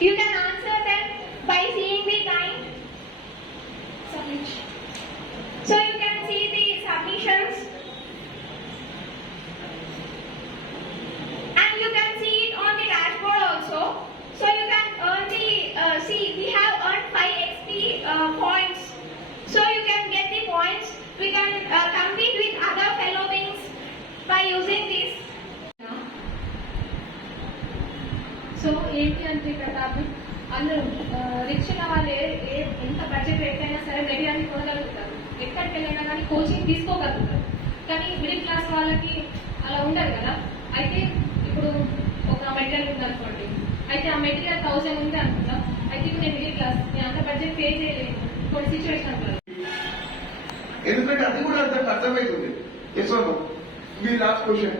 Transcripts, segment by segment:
You can answer them by seeing the time. Submit. So you can see the submissions and you can see it on the dashboard also. So you can earn the see we have earned 5 XP points. So you can get the points. We can compete with other fellow beings by using this. So ఏంటి అంటే ప్రతాపం అందరూ రిక్షల వాళ్ళు ఎంత బడ్జెట్ పెట్టైనా సరే మెటీరియల్ కొనగలుగుతారు, ఎక్కడికి వెళ్ళినా కానీ కోచింగ్ తీసుకోగలుగుతారు. కానీ మిడిల్ క్లాస్ వాళ్ళకి అలా ఉండదు కదా. అయితే ఇప్పుడు ఒక మెటీరియల్ ఉందనుకోండి, అయితే ఆ మెటీరియల్ 1000 ఉంది అనుకుందాం. అయితే ఇప్పుడు నేను మిడిల్ క్లాస్, నేను అంత బడ్జెట్ పే చేయలేను కొన్ని సిచ్యువేషన్ అంటారు. ఎందుకంటే అది కూడా అర్థమవుతుంది. మీ last question,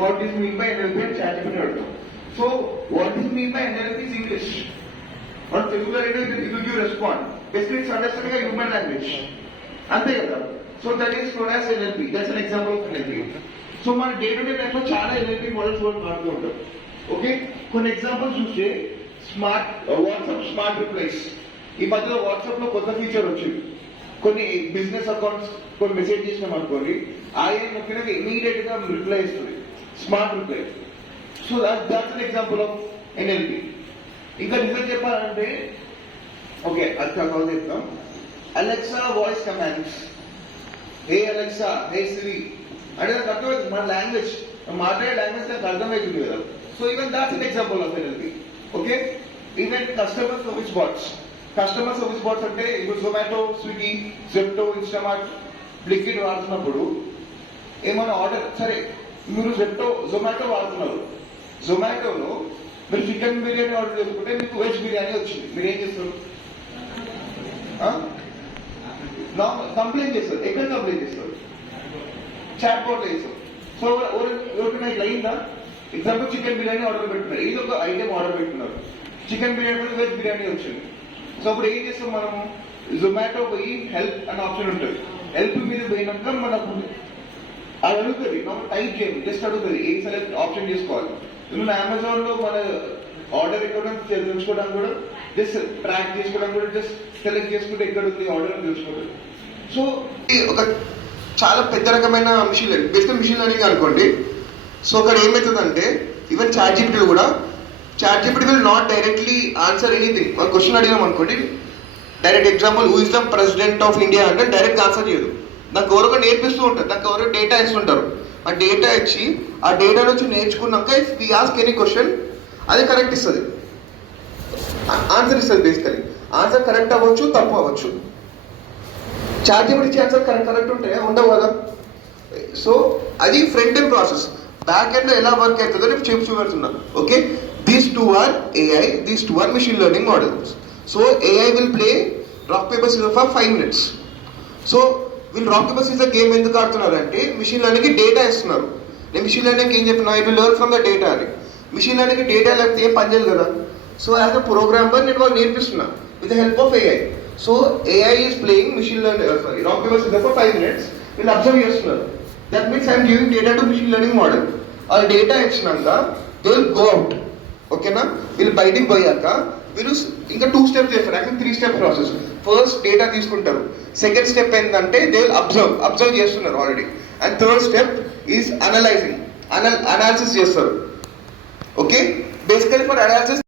what is mean by NLP అని ChatGPT అడుగుతాం. So, what is mean by NLP is English. Or Telugu it will give respond. Basically, it's understanding a human language. అంతే కదా. So that is known as NLP. That's an example of NLP. So మన day to day life లో చాలా NLP models కూడా వాడుతూ ఉంటాం. ఓకే, కొన్ని ఎగ్జాంపుల్స్ చూస్తే స్మార్ట్ వాట్సాప్ స్మార్ట్ రిప్లైస్. ఈ మధ్యలో వాట్సాప్ లో కొత్త ఫీచర్ వచ్చింది. కొన్ని బిజినెస్ అకౌంట్స్ కొన్ని మెసేజ్ చేసినాం అనుకోండి, ఆయన నొక్కినాక ఇమీడియట్ గా రిప్లై ఇస్తుంది, smart reply. So that's an example of NLP. ఇంకా నిజం చెప్పాలంటే ఓకే అది కాదు చెప్తాం. Alexa voice commands, hey Alexa, hey Siri అంటే నాకు అర్థమవుతుంది. మన లాంగ్వేజ్ మాట్లాడే లాంగ్వేజ్ నాకు అర్థమవుతుంది కదా. So even that's an example of NLP. Okay, even customer service bots. Customer service bots అంటే ఇప్పుడు జొమాటో, స్విగ్గీ, జెప్టో, ఇన్స్టామార్ట్, బ్లింకిట్ వాడుతున్నప్పుడు ఏమైనా ఆర్డర్, సరే మీరు జొమాటో వాడుతున్నారు, జొమాటోలో మీరు చికెన్ బిర్యానీ ఆర్డర్ చేసుకుంటే మీకు వెజ్ బిర్యానీ వచ్చింది, మీరు ఏం చేస్తారు? కంప్లైంట్ చేస్తారు. ఎక్కడ కంప్లైంట్ చేస్తారు? చాట్ బోర్డ్ లో చేస్తారు. సో ఎవరికైనా ఇట్లా అయిందా? ఎగ్జాంపుల్ చికెన్ బిర్యానీ ఆర్డర్ పెట్టున్నారు, ఏదో ఒక ఐటెం ఆర్డర్ పెట్టున్నారు, చికెన్ బిర్యానీ వెజ్ బిర్యానీ వచ్చింది. సో అప్పుడు ఏం చేస్తాం మనము? జొమాటో పోయి హెల్ప్ అనే ఆప్షన్ ఉంటుంది. హెల్ప్ మీద పోయినాక మనకు అది అడుగుతుంది, టైప్ చేయండి, జస్ట్ అడుగుతుంది ఏ సెలెక్ట్ ఆప్షన్ చేసుకోవాలి. ఇప్పుడు అమెజాన్ లో మన ఆర్డర్ ఎక్కడ తెలుసుకోవడానికి కూడా జస్ట్ ట్రాక్ చేసుకోవడానికి కూడా జస్ట్ సెలెక్ట్ చేసుకుంటే ఎక్కడ ఉంది ఆర్డర్ అని తెలుసుకోవడం. సో ఒక చాలా పెద్ద రకమైన మిషన్ లెర్నింగ్, బేసికల్ మిషన్ లెర్నింగ్ అనుకోండి. సో అక్కడ ఏమవుతుందంటే ఈవెన్ ChatGPT కూడా ChatGPT will not directly answer anything. ఒక క్వశ్చన్ అడిగాం అనుకోండి, direct example who is the president of India అంటే డైరెక్ట్ ఆన్సర్ చేయదు. నాకు ఎవరో నేర్పిస్తూ ఉంటారు, నాకు ఎవరో డేటా ఇస్తుంటారు. ఆ డేటా ఇచ్చి ఆ డేటా నుంచి నేర్చుకున్నాక if we ask any question అది కరెక్ట్ ఇస్తుంది, ఆన్సర్ ఇస్తుంది. బేసికలీ ఆన్సర్ కరెక్ట్ అవ్వచ్చు, తప్పు అవ్వచ్చు. ChatGPT ఇచ్చే ఆన్సర్ కరెక్ట్ ఉంటే ఉండవు కదా. సో అది front end process. Back end లో ఎలా వర్క్ అవుతుందో నేను చెప్పి చూపెడుతున్నా. Okay, these two are AI, these two are machine learning models. So AI will play rock paper scissor for 5 minutes. So వీళ్ళు రాక్ పేపర్ సిజర్ గేమ్ ఎందుకు ఆడుతున్నారు అంటే మిషన్ లెర్నింగ్కి డేటా ఇస్తున్నారు. నేను మిషన్ లెర్నింగ్ ఏం చెప్పినా, it will learn from the data అని. మిషన్ లెర్నింగ్కి డేటా లేకపోతే ఏం పనిచేయదు కదా. సో యాజ్ అ ప్రోగ్రామర్ నేను వాళ్ళు నేర్పిస్తున్నా with the help of AI. So AI is playing machine learning rock paper scissor for 5 minutes. వీళ్ళు అబ్జర్వ్ చేస్తున్నారు. That means I'm giving data to machine learning model. ఆ డేటా ఇచ్చినాక they will go out. ఓకేనా, వీళ్ళు బయటికి పోయాక వీళ్ళు ఇంకా 2 steps చేస్తారు. Actually 3 step process. First data తీసుకుంటారు, సెకండ్ స్టెప్ ఏంటంటే దే విల్ అబ్జర్వ్ చేస్తున్నారు already, and third step is analysing, analysis చేస్తారు. Okay, basically for analysis